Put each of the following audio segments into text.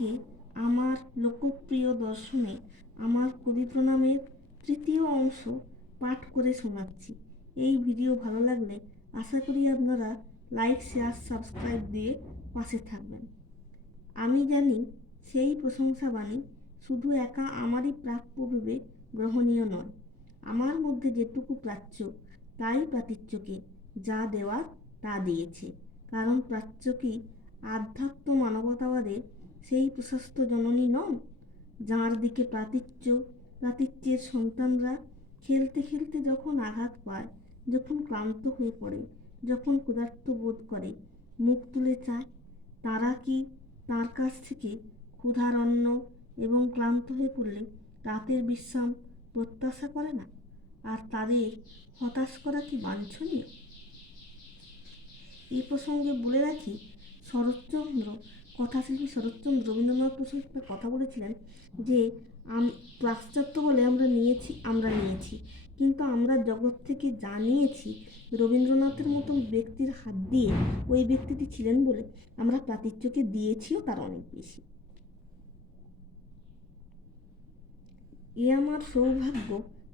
আজকে আমার লোকপ্রিয় দর্শনে আমার কবি প্রণামের তৃতীয় অংশ পাঠ করে শোনাচ্ছি। এই ভিডিও ভালো লাগলে আশা করি আপনারা লাইক, শেয়ার, সাবস্ক্রাইব দিয়ে পাশে থাকবেন। আমি জানি সেই প্রশংসাবাণী শুধু একা আমারই প্রাপ্য ভেবে গ্রহণীয় নয়। আমার মধ্যে যেটুকু প্রাচ্য, তাই প্রাতিচ্যকে যা দেওয়ার তা দিয়েছে। কারণ প্রাচ্য কি আধ্যাত্ম মানবতাবাদের সেই প্রশস্ত জননী নন, যাঁর দিকে প্রাতিচ্যের সন্তানরা খেলতে খেলতে যখন আঘাত পায়, যখন ক্লান্ত হয়ে পড়ে, যখন ক্ষুধার্ত বোধ করে, মুখ তুলে চায়, তারা কি তার কাছ থেকে ক্ষুধার অন্ন এবং ক্লান্ত হয়ে পড়লে রাতের বিশ্রাম প্রত্যাশা করে না? আর তাদের হতাশ করা কি বাঞ্ছনীয়? এই প্রসঙ্গে বলে রাখি, কথাশিল্পী শরৎচন্দ্র রবীন্দ্রনাথ প্রসঙ্গে একটা কথা বলেছিলেন যে পাশ্চাত্য বলে আমরা নিয়েছি, কিন্তু আমরা জগৎ থেকে যা নিয়েছি রবীন্দ্রনাথের মতন ব্যক্তির হাত দিয়ে ওই ব্যক্তিটি ছিলেন বলে আমরা প্রাতিচ্যকে দিয়েছিও তার অনেক বেশি। এ আমার সৌভাগ্য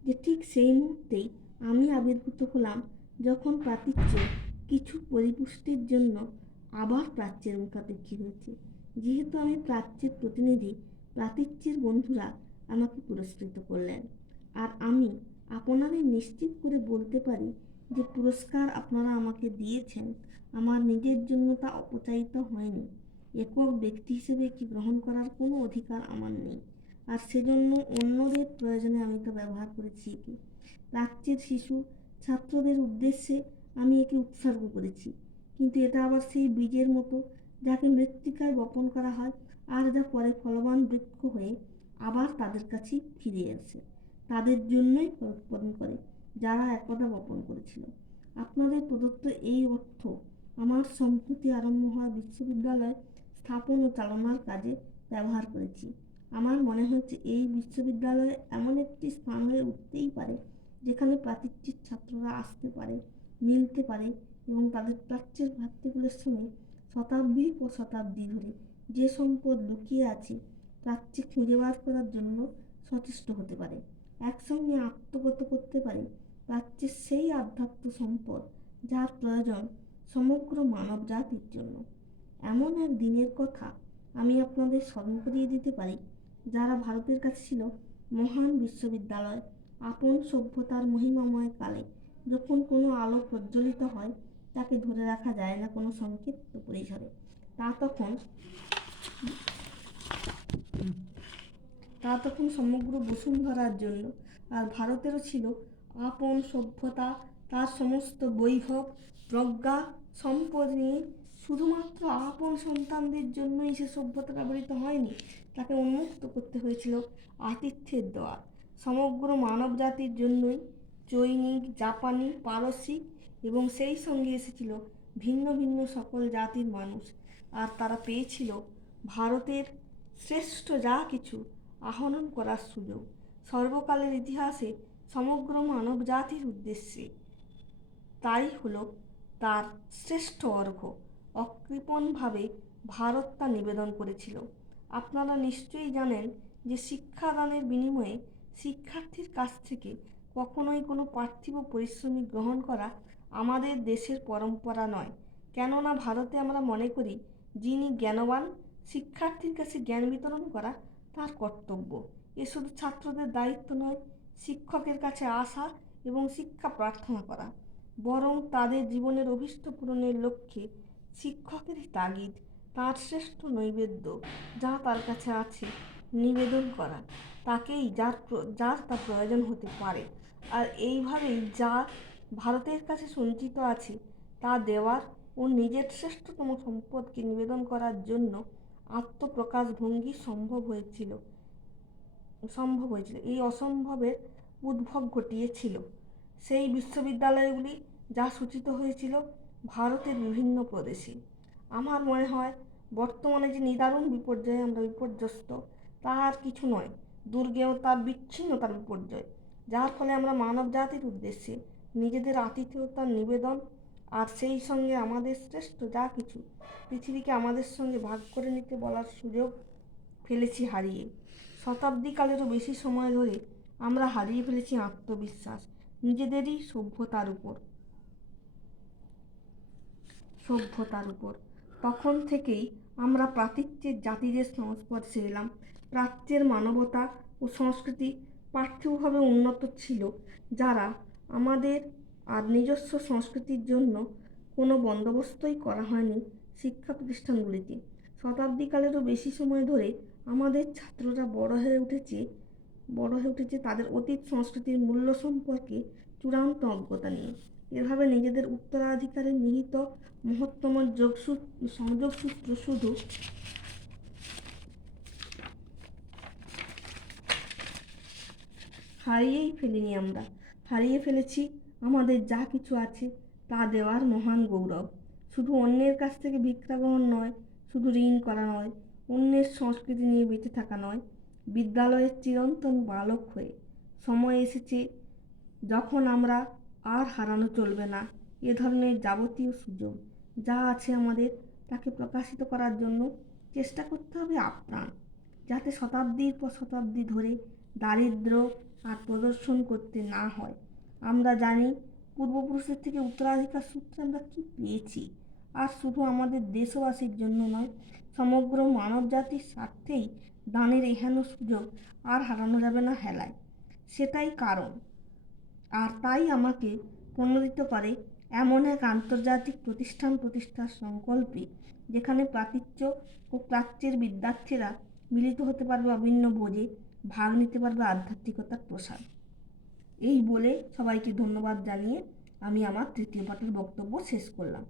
যে ঠিক সেই মুহূর্তেই আমি আবির্ভূত হলাম, যখন প্রাতিচ্য কিছু পরিপুষ্টির জন্য আবার প্রাচ্যের মুখাপেক্ষী হয়েছে। যেহেতু আমি প্রাচ্যের প্রতিনিধি, প্রাতিচ্যের বন্ধুরা আমাকে পুরস্কৃত করলেন, আর আমি আপনাদের নিশ্চিত করে বলতে পারি যে পুরস্কার আপনারা আমাকে দিয়েছেন, আমার নিজের জন্য তা অপচায়িত হয়নি। একক ব্যক্তি হিসেবে কি গ্রহণ করার কোনো অধিকার আমার নেই, আর সেজন্য অন্যদের প্রয়োজনে আমি তা ব্যবহার করেছি। একে প্রাচ্যের শিশু ছাত্রদের উদ্দেশ্যে আমি একে উৎসর্গ করেছি, কিন্তু এটা আবার সেই বীজের মতো যাকে মৃত্তিকায় বপন করা হয়, আর যা পরে ফলবান বৃক্ষ হয়ে আবার তাদের কাছেই ফিরে আসে, তাদের জন্যই ফল উৎপাদন করে যারা একদা বপন করেছিল। আপনাদের প্রদত্ত এই অর্থ আমার সম্প্রতি আরম্ভ হওয়া বিশ্ববিদ্যালয় স্থাপন ও চালনার কাজে ব্যবহার করেছি। আমার মনে হচ্ছে এই বিশ্ববিদ্যালয় এমন একটি স্থান হয়ে উঠতেই পারে যেখানে প্রাতিচ্যের ছাত্ররা আসতে পারে, মিলতে পারে এবং তাদের প্রাচ্যের ভাতৃকুলের সঙ্গে শতাব্দীর পর শতাব্দী ধরে যে সম্পদ লুকিয়ে আছে প্রাচ্যে খুঁজে বার করার জন্য সচেষ্ট হতে পারে, একসঙ্গে আত্মগত করতে পারে প্রাচ্যের সেই আধ্যাত্ম সম্পদ যার প্রয়োজন সমগ্র মানব জাতির জন্য। এমন এক দিনের কথা আমি আপনাদের স্মরণ করিয়ে দিতে পারি, যারা ভারতের কাছে ছিল মহান বিশ্ববিদ্যালয়। আপন সভ্যতার মহিমাময় কালে যখন কোনো আলো প্রজ্বলিত হয়, তাকে ধরে রাখা যায় না কোনো সংক্ষিপ্ত পরিসরে। তা তখন সমগ্র বসুন্ধরার জন্য। আর ভারতেরও ছিল আপন সভ্যতা, তার সমস্ত বৈভব, প্রজ্ঞা, সম্পদ নিয়ে। শুধুমাত্র আপন সন্তানদের জন্যই সে সভ্যতা ব্যবহৃত হয়নি, তাকে উন্মুক্ত করতে হয়েছিল আতিথ্যের দ্বার। সমগ্র মানব জাতির জন্যই চৈনিক, জাপানি, পারসিক এবং সেই সঙ্গে এসেছিল ভিন্ন ভিন্ন সকল জাতির মানুষ, আর তারা পেয়েছিল ভারতের শ্রেষ্ঠ যা কিছু আহরণ করার সুযোগ সর্বকালের ইতিহাসে সমগ্র মানব জাতির উদ্দেশ্যে। তাই হলো তার শ্রেষ্ঠ অর্ঘ্য। অকৃপণভাবে ভারত তা নিবেদন করেছিল। আপনারা নিশ্চয়ই জানেন যে শিক্ষাদানের বিনিময়ে শিক্ষার্থীর কাছ থেকে কখনোই কোনো পার্থিব পরিশ্রমিক গ্রহণ করা আমাদের দেশের পরম্পরা নয়। কেননা ভারতে আমরা মনে করি যিনি জ্ঞানবান, শিক্ষার্থীর কাছে জ্ঞান বিতরণ করা তার কর্তব্য। এ শুধু ছাত্রদের দায়িত্ব নয়, শিক্ষকের কাছে আসা এবং শিক্ষা প্রার্থনা করা, বরং তাদের জীবনের অভীষ্ট পূরণের লক্ষ্যে শিক্ষকেরই তাগিদ, তার শ্রেষ্ঠ নৈবেদ্য যা তার কাছে আছে নিবেদন করা তাকেই, যার তা প্রয়োজন হতে পারে। আর এইভাবেই যা ভারতের কাছে সঞ্চিত আছে তা দেওয়ার ও নিজের শ্রেষ্ঠতম সম্পদকে নিবেদন করার জন্য আত্মপ্রকাশ ভঙ্গি সম্ভব হয়েছিল। এই অসম্ভবের উদ্ভব ঘটিয়েছিল সেই বিশ্ববিদ্যালয়গুলি যা সূচিত হয়েছিল ভারতের বিভিন্ন প্রদেশে। আমার মনে হয় বর্তমানে যে নিদারুণ বিপর্যয়ে আমরা বিপর্যস্ত, তা আর কিছু নয়, দুর্গেও তার বিচ্ছিন্নতার বিপর্যয়, যার ফলে আমরা মানব জাতির উদ্দেশ্যে নিজেদের আতিথেয়তার নিবেদন আর সেই সঙ্গে আমাদের শ্রেষ্ঠ যা কিছু পৃথিবীকে আমাদের সঙ্গে ভাগ করে নিতে বলার সুযোগ ফেলেছি হারিয়ে। শতাব্দীকালেরও বেশি সময় ধরে আমরা হারিয়ে ফেলেছি আত্মবিশ্বাস নিজেদেরই সভ্যতার উপর। তখন থেকেই আমরা প্রাচ্যের জাতিদের সংস্পর্শে এলাম। প্রাচ্যের মানবতা ও সংস্কৃতি পার্থিবভাবে উন্নত ছিল, যারা আমাদের আর নিজস্ব সংস্কৃতির জন্য কোনো বন্দোবস্তই করা হয়নি শিক্ষা প্রতিষ্ঠানগুলিতে। শতাব্দীকালেরও বেশি সময় ধরে আমাদের ছাত্ররা বড় হয়ে উঠেছে তাদের অতীত সংস্কৃতির মূল্য সম্পর্কে চূড়ান্ত অজ্ঞতা নিয়ে। এভাবে নিজেদের উত্তরাধিকারের নিহিত মহত্তম সংযোগসূত্র শুধু হারিয়ে ফেলেছি আমাদের যা কিছু আছে তা দেওয়ার মহান গৌরব। শুধু অন্যের কাছ থেকে ভিক্ষা গ্রহণ নয়, শুধু ঋণ করা নয়, অন্যের সংস্কৃতি নিয়ে বেঁচে থাকা নয়, বিদ্যালয়ের চিরন্তন বালক হয়ে সময় এসেছে যখন আমরা আর হারানো চলবে না এ ধরনের যাবতীয় সুযোগ। যা আছে আমাদের তাকে প্রকাশিত করার জন্য চেষ্টা করতে হবে আপ্রাণ, যাতে শতাব্দীর পর শতাব্দী ধরে দারিদ্র আর প্রদর্শন করতে না হয়। আমরা জানি পূর্বপুরুষের থেকে উত্তরাধিকার সূত্রে আমরা কী পেয়েছি, আর শুধু আমাদের দেশবাসীর জন্য নয়, সমগ্র মানব জাতির স্বার্থেই দানের এহেন সুযোগ আর হারানো যাবে না হেলায়। সেটাই কারণ, আর তাই আমাকে প্রণোদিত করে এমন এক আন্তর্জাতিক প্রতিষ্ঠার সংকল্পে, যেখানে প্রাচ্য ও প্রাচ্যের বিদ্যার্থীরা মিলিত হতে পারবে অভিন্ন বোঝে, ভাগ নিতে পারবে আধ্যাত্মিকতার প্রসার। এই বলে সবাইকে ধন্যবাদ জানিয়ে আমি আমার তৃতীয় পাঠের বক্তব্য শেষ করলাম।